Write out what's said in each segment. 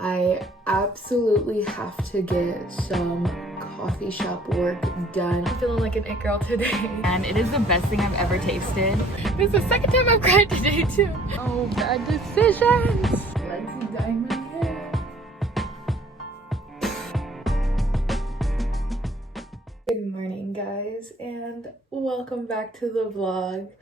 I absolutely have to get some coffee shop work done. I'm feeling like an it girl today. And it is the best thing I've ever tasted. This is the second time I've cried today too. Oh, bad decisions. Let's dye my hair. Good morning, guys, and welcome back to the vlog.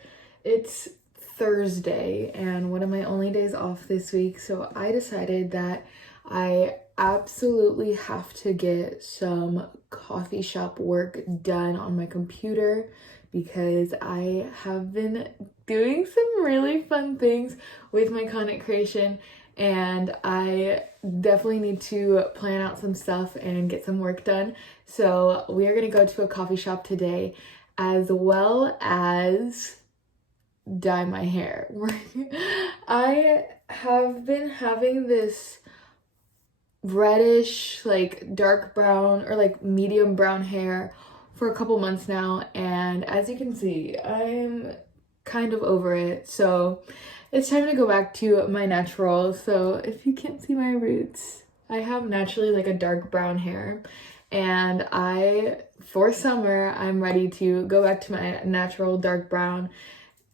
It's Thursday and one of my only days off this week, so I decided that I absolutely have to get some coffee shop work done on my computer because I have been doing some really fun things with my content creation, and I definitely need to plan out some stuff and get some work done. So we are gonna go to a coffee shop today, as well as dye my hair. I have been having this reddish, like dark brown or like medium brown hair for a couple months now, and as you can see, I'm kind of over it. So it's time to go back to my natural. So if you can't see my roots, I have naturally like a dark brown hair, and for summer, I'm ready to go back to my natural dark brown.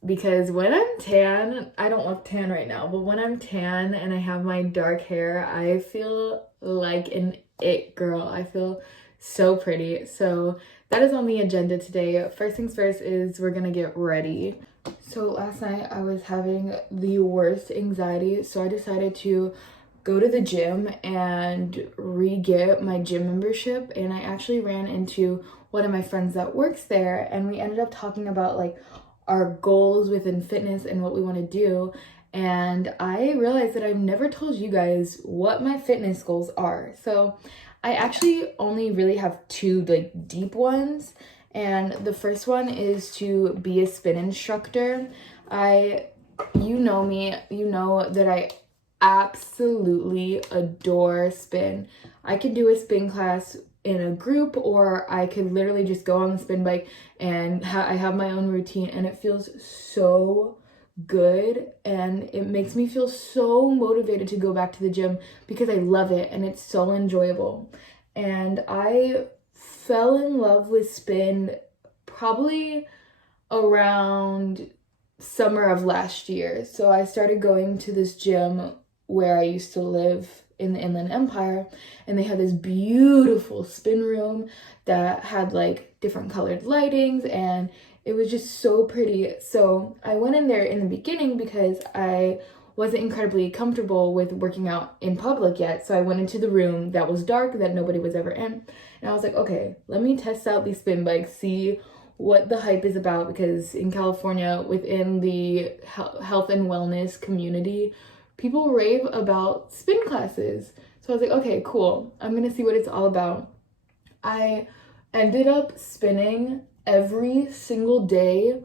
Because when I'm tan, I don't look tan right now, but when I'm tan and I have my dark hair, I feel like an it girl. I feel so pretty. So that is on the agenda today. First things first is we're gonna get ready. So last night I was having the worst anxiety, so I decided to go to the gym and re-get my gym membership, and I actually ran into one of my friends that works there, and we ended up talking about like our goals within fitness and what we want to do. And I realized that I've never told you guys what my fitness goals are. So I actually only really have two like deep ones, and the first one is to be a spin instructor. You know me, you know that I absolutely adore spin. I can do a spin class in a group, or I could literally just go on the spin bike and I have my own routine, and it feels so good and it makes me feel so motivated to go back to the gym because I love it and it's so enjoyable. And I fell in love with spin probably around summer of last year. So I started going to this gym where I used to live in the Inland Empire, and they had this beautiful spin room that had like different colored lightings, and it was just so pretty. So I went in there in the beginning because I wasn't incredibly comfortable with working out in public yet. So I went into the room that was dark, that nobody was ever in, and I was like, okay, let me test out these spin bikes, see what the hype is about, because in California, within the health and wellness community, people rave about spin classes. So I was like, okay, cool. I'm gonna see what it's all about. I ended up spinning every single day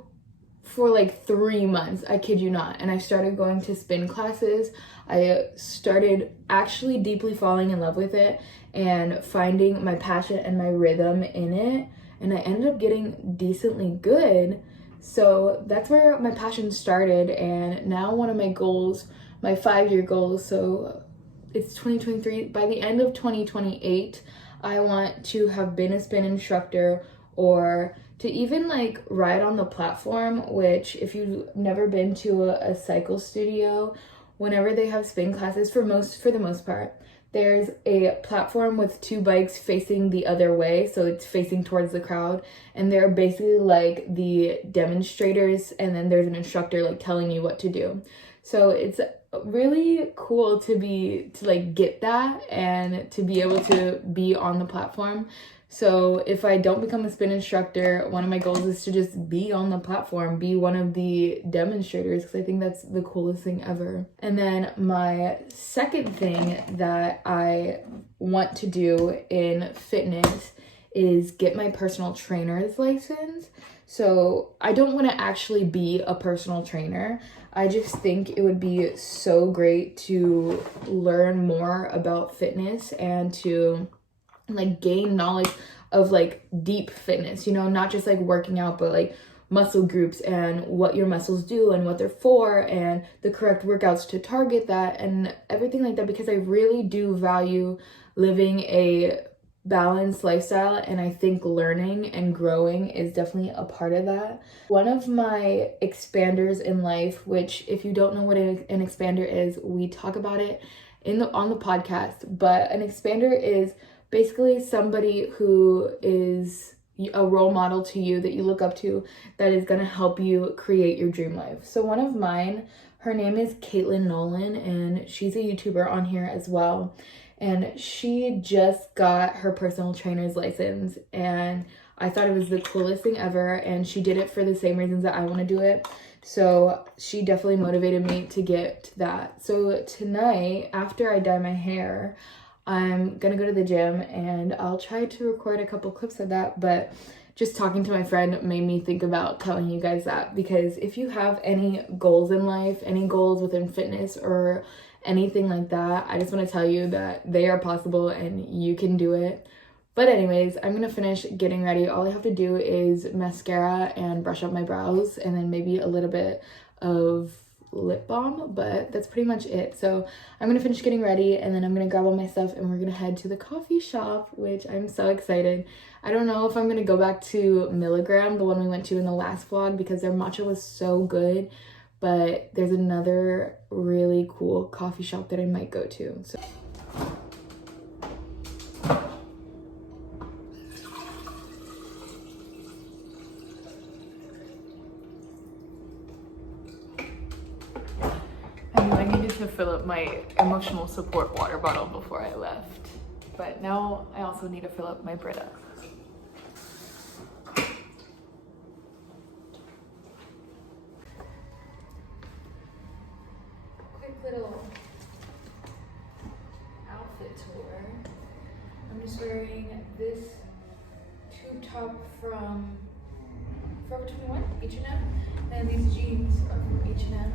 for like 3 months. I kid you not. And I started going to spin classes. I started actually deeply falling in love with it and finding my passion and my rhythm in it. And I ended up getting decently good. So that's where my passion started. And now one of my goals, my 5-year goals, so it's 2023, by the end of 2028, I want to have been a spin instructor, or to even like ride on the platform, which if you've never been to a cycle studio, whenever they have spin classes, for the most part, there's a platform with two bikes facing the other way, so it's facing towards the crowd, and they're basically like the demonstrators, and then there's an instructor like telling you what to do. So it's really cool to like get that and to be able to be on the platform. So if I don't become a spin instructor, one of my goals is to just be on the platform, be one of the demonstrators, because I think that's the coolest thing ever. And then my second thing that I want to do in fitness is get my personal trainer's license. So I don't want to actually be a personal trainer. I just think it would be so great to learn more about fitness and to like gain knowledge of like deep fitness, you know, not just like working out, but like muscle groups and what your muscles do and what they're for and the correct workouts to target that and everything like that, because I really do value living a balanced lifestyle, and I think learning and growing is definitely a part of that. One of my expanders in life, which if you don't know what an expander is, we talk about it on the podcast, but an expander is basically somebody who is a role model to you that you look up to, that is going to help you create your dream life. So one of mine, her name is Caitlin Nolan, and she's a YouTuber on here as well. And she just got her personal trainer's license, and I thought it was the coolest thing ever. And she did it for the same reasons that I want to do it. So she definitely motivated me to get that. So tonight, after I dye my hair, I'm gonna go to the gym and I'll try to record a couple clips of that. But just talking to my friend made me think about telling you guys that, because if you have any goals in life, any goals within fitness or anything like that, I just want to tell you that they are possible and you can do it. But anyways, I'm gonna finish getting ready. All I have to do is mascara and brush up my brows, and then maybe a little bit of lip balm, but that's pretty much it. So I'm gonna finish getting ready, and then I'm gonna grab all my stuff and we're gonna head to the coffee shop, which I'm so excited. I don't know if I'm gonna go back to Milligram, the one we went to in the last vlog, because their matcha was so good, but there's another really cool coffee shop that I might go to. So I needed to fill up my emotional support water bottle before I left, but now I also need to fill up my Brita. Quick little outfit tour. I'm just wearing this tube top from Forever 21, H&M, and these jeans are from H&M.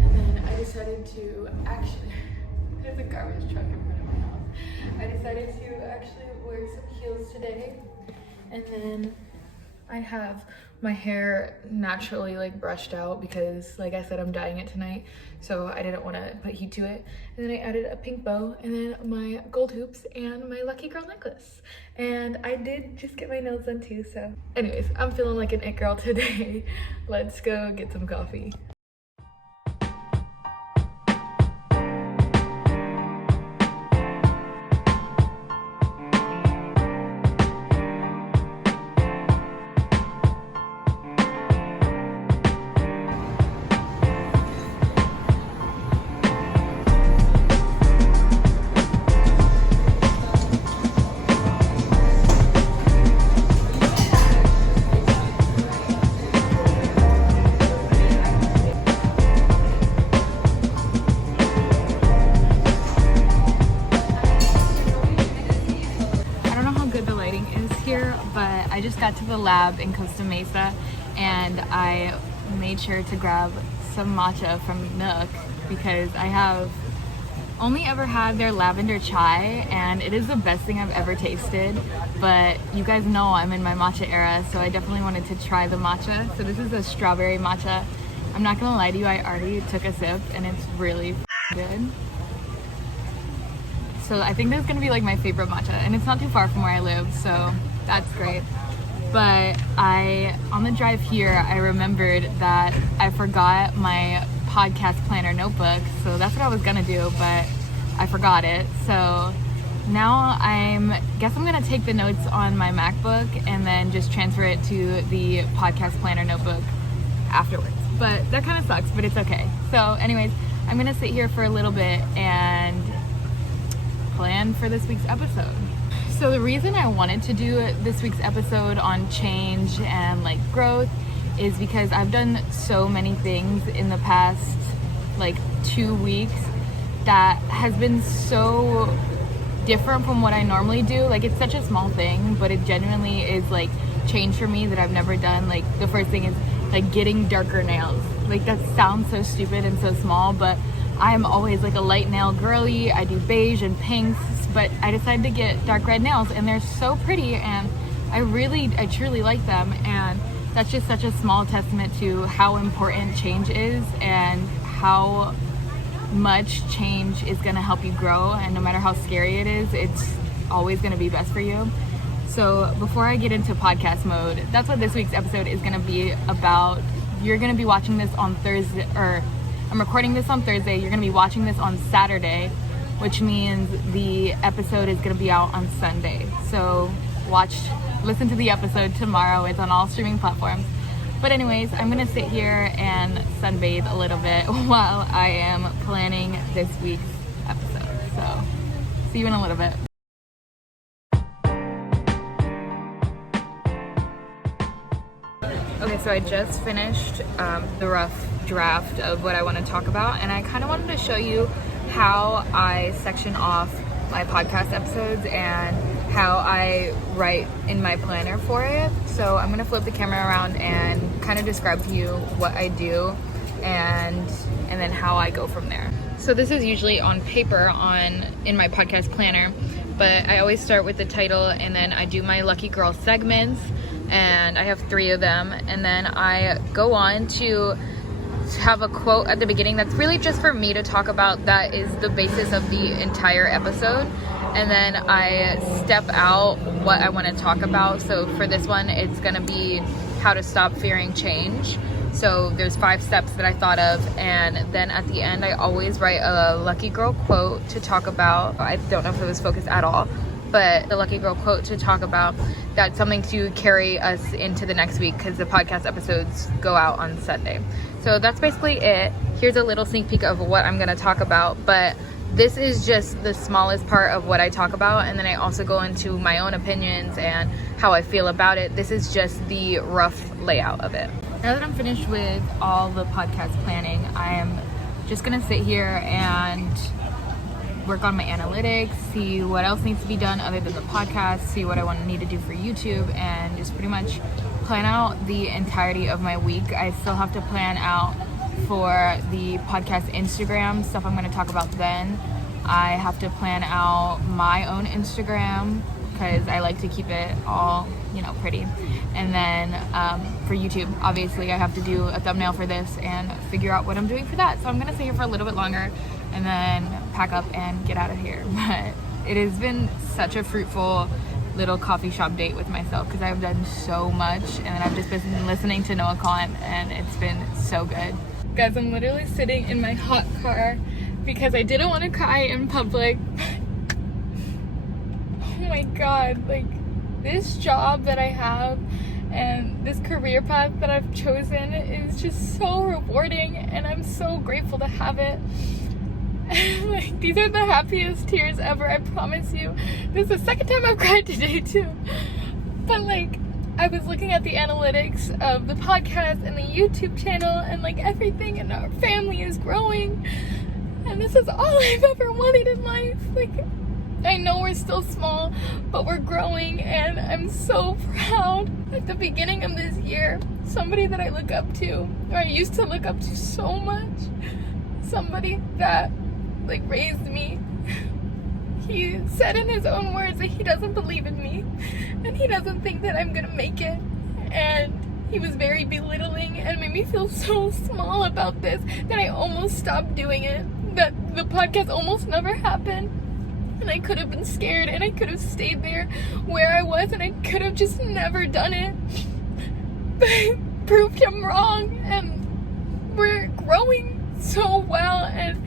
And then I decided to actually, there's a garbage truck in front of my house. I decided to actually wear some heels today. And then I have my hair naturally like brushed out because, like I said, I'm dyeing it tonight. So I didn't want to put heat to it. And then I added a pink bow and then my gold hoops and my lucky girl necklace. And I did just get my nails done too. So anyways, I'm feeling like an it girl today. Let's go get some coffee. But I just got to the lab in Costa Mesa and I made sure to grab some matcha from Nook because I have only ever had their lavender chai and it is the best thing I've ever tasted. But you guys know I'm in my matcha era, so I definitely wanted to try the matcha. So this is a strawberry matcha. I'm not gonna lie to you, I already took a sip and it's really good. So I think this is gonna be like my favorite matcha, and it's not too far from where I live, so that's great. But on the drive here, I remembered that I forgot my podcast planner notebook, so that's what I was gonna do, but I forgot it. So now guess I'm gonna take the notes on my MacBook and then just transfer it to the podcast planner notebook afterwards. But that kind of sucks, but it's okay. So anyways, I'm gonna sit here for a little bit and plan for this week's episode. So the reason I wanted to do this week's episode on change and like growth is because I've done so many things in the past like 2 weeks that has been so different from what I normally do. Like, it's such a small thing, but it genuinely is like change for me that I've never done. Like, the first thing is like getting darker nails. Like, that sounds so stupid and so small, but I am always like a light nail girly. I do beige and pinks, but I decided to get dark red nails and they're so pretty and I truly like them, and that's just such a small testament to how important change is and how much change is going to help you grow. And no matter how scary it is, it's always going to be best for you. So before I get into podcast mode, that's what this week's episode is going to be about. You're going to be watching this on Thursday, or I'm recording this on Thursday. You're going to be watching this on Saturday, which means the episode is going to be out on Sunday. So listen to the episode tomorrow. It's on all streaming platforms. But anyways, I'm going to sit here and sunbathe a little bit while I am planning this week's episode. So see you in a little bit. Okay, so I just finished the rough draft of what I want to talk about, and I kind of wanted to show you how I section off my podcast episodes and how I write in my planner for it. So I'm going to flip the camera around and kind of describe to you what I do and then how I go from there. So this is usually on paper in my podcast planner, but I always start with the title, and then I do my Lucky Girl segments, and I have 3 of them, and then I go on to have a quote at the beginning that's really just for me to talk about, that is the basis of the entire episode. And then I step out what I want to talk about. So for this one, it's going to be how to stop fearing change. So there's 5 steps that I thought of, and then at the end I always write a Lucky Girl quote to talk about. I don't know if it was focused at all, but the Lucky Girl quote to talk about, that's something to carry us into the next week, because the podcast episodes go out on Sunday. So that's basically it. Here's a little sneak peek of what I'm going to talk about, but this is just the smallest part of what I talk about, and then I also go into my own opinions and how I feel about it. This is just the rough layout of it. Now that I'm finished with all the podcast planning, I am just going to sit here and work on my analytics, see what else needs to be done other than the podcast, see what I need to do for YouTube, and just pretty much plan out the entirety of my week. I still have to plan out for the podcast Instagram stuff I'm going to talk about then. I have to plan out my own Instagram because I like to keep it all, pretty. And then for YouTube, obviously I have to do a thumbnail for this and figure out what I'm doing for that. So I'm going to stay here for a little bit longer and then pack up and get out of here. But it has been such a fruitful little coffee shop date with myself, because I've done so much, and then I've just been listening to Noah Khan, and it's been so good. Guys, I'm literally sitting in my hot car because I didn't want to cry in public. Oh my god, this job that I have and this career path that I've chosen is just so rewarding, and I'm so grateful to have it. These are the happiest tears ever, I promise you. This is the second time I've cried today too. But I was looking at the analytics of the podcast and the YouTube channel, and everything, and our family is growing, and this is all I've ever wanted in life. I know we're still small, but we're growing, and I'm so proud. At the beginning of this year, somebody that I look up to, or I used to look up to so much, somebody that raised me, he said in his own words that he doesn't believe in me, and he doesn't think that I'm gonna make it, and he was very belittling and made me feel so small about this that I almost stopped doing it, that the podcast almost never happened. And I could have been scared, and I could have stayed there where I was, and I could have just never done it. But I proved him wrong, and we're growing so well, and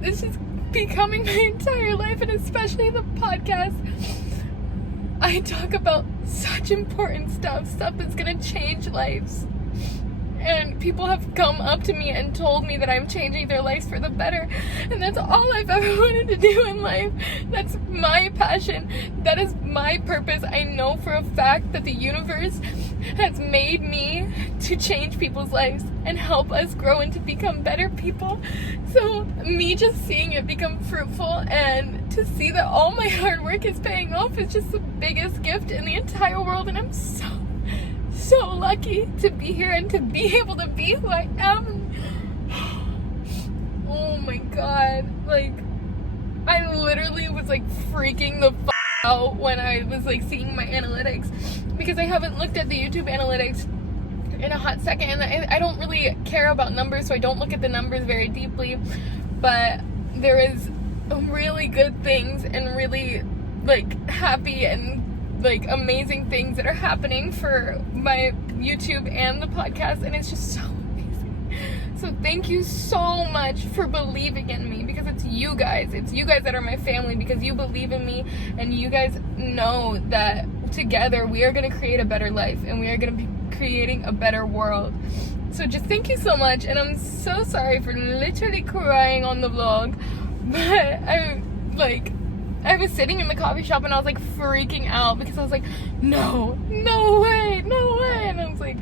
this is becoming my entire life, and especially the podcast. I talk about such important stuff that's gonna change lives. And people have come up to me and told me that I'm changing their lives for the better. And that's all I've ever wanted to do in life. That's my passion. That is my purpose. I know for a fact that the universe has made me to change people's lives and help us grow and to become better people. So me just seeing it become fruitful and to see that all my hard work is paying off is just the biggest gift in the entire world. And I'm so lucky to be here and to be able to be who I am. Oh my god, I literally was freaking the out when I was seeing my analytics, because I haven't looked at the YouTube analytics in a hot second. And I don't really care about numbers, so I don't look at the numbers very deeply, but there is really good things and really like happy and like amazing things that are happening for my YouTube and the podcast, and it's just so amazing. So thank you so much for believing in me, because it's you guys that are my family, because you believe in me and you guys know that together we are going to create a better life and we are going to be creating a better world. So just thank you so much, and I'm so sorry for literally crying on the vlog, but I was sitting in the coffee shop and I was like freaking out because I was like, no way, and I was like,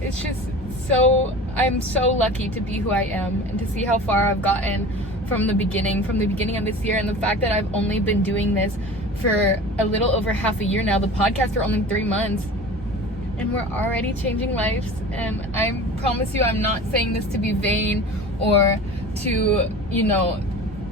it's just so, I'm so lucky to be who I am and to see how far I've gotten from the beginning of this year, and the fact that I've only been doing this for a little over half a year now. The podcast for only 3 months, and we're already changing lives. And I promise you, I'm not saying this to be vain or to, you know,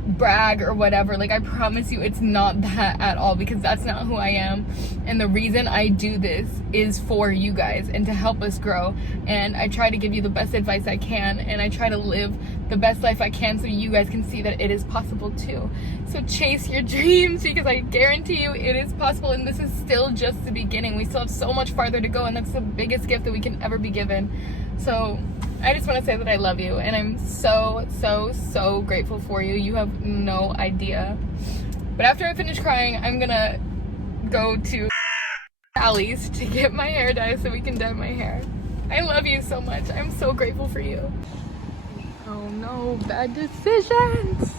brag or whatever. Like, I promise you it's not that at all, because that's not who I am. And the reason I do this is for you guys and to help us grow. And I try to give you the best advice I can, and I try to live the best life I can so you guys can see that it is possible too. So chase your dreams, because I guarantee you it is possible, and this is still just the beginning. We still have so much farther to go, and that's the biggest gift that we can ever be given. So I just want to say that I love you, and I'm so grateful for you. You have no idea. But after I finish crying, I'm gonna go to Sally's to get my hair dyed so we can dye my hair. I love you so much. I'm so grateful for you. Oh no, bad decisions.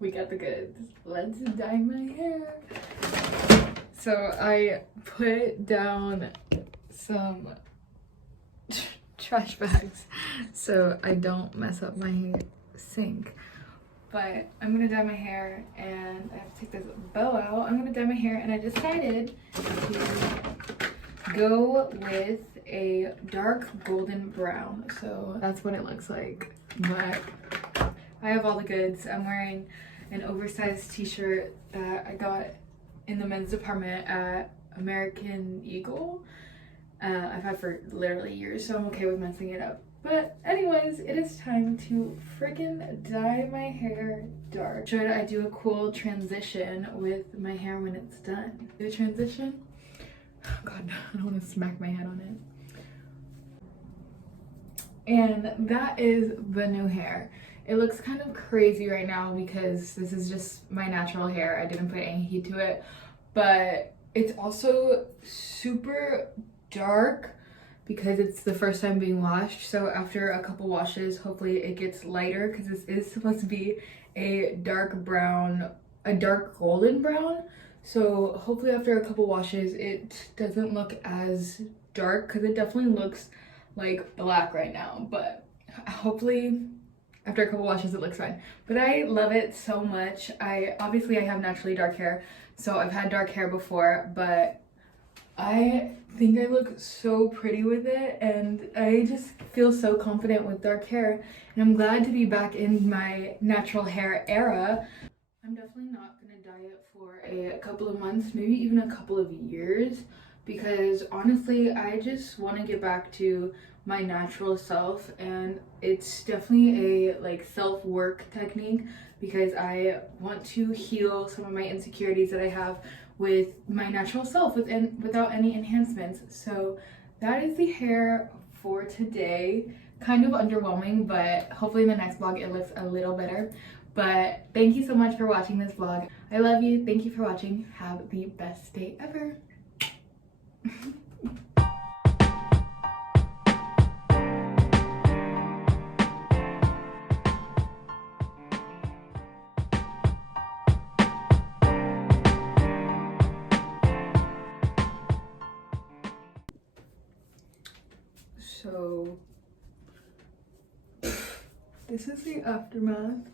We got the goods. Let's dye my hair. So I put down some trash bags so I don't mess up my sink. But I'm gonna dye my hair, and I have to take this bow out. I'm gonna dye my hair, and I decided to go with a dark golden brown. So that's what it looks like. But I have all the goods. I'm wearing an oversized t-shirt that I got in the men's department at American Eagle. I've had for literally years, so I'm okay with messing it up. But anyways, it is time to freaking dye my hair dark. Should I do a cool transition with my hair when it's done? The transition? Oh God, I don't want to smack my head on it. And that is the new hair. It looks kind of crazy right now because this is just my natural hair. I didn't put any heat to it, but it's also super dark because it's the first time being washed. So after a couple washes, hopefully it gets lighter, because this is supposed to be a dark brown, a dark golden brown. So hopefully after a couple washes, it doesn't look as dark, because it definitely looks like black right now. But hopefully after a couple washes it looks fine. But I love it so much. Obviously I have naturally dark hair, so I've had dark hair before, but I think I look so pretty with it, and I just feel so confident with dark hair, and I'm glad to be back in my natural hair era. I'm definitely not gonna dye it for a couple of months, maybe even a couple of years, because honestly I just want to get back to my natural self, and it's definitely a like self-work technique, because I want to heal some of my insecurities that I have with my natural self without any enhancements. So that is the hair for today. Kind of underwhelming, but hopefully in the next vlog it looks a little better. But thank you so much for watching this vlog. I love you. Thank you for watching. Have the best day ever. So this is the aftermath.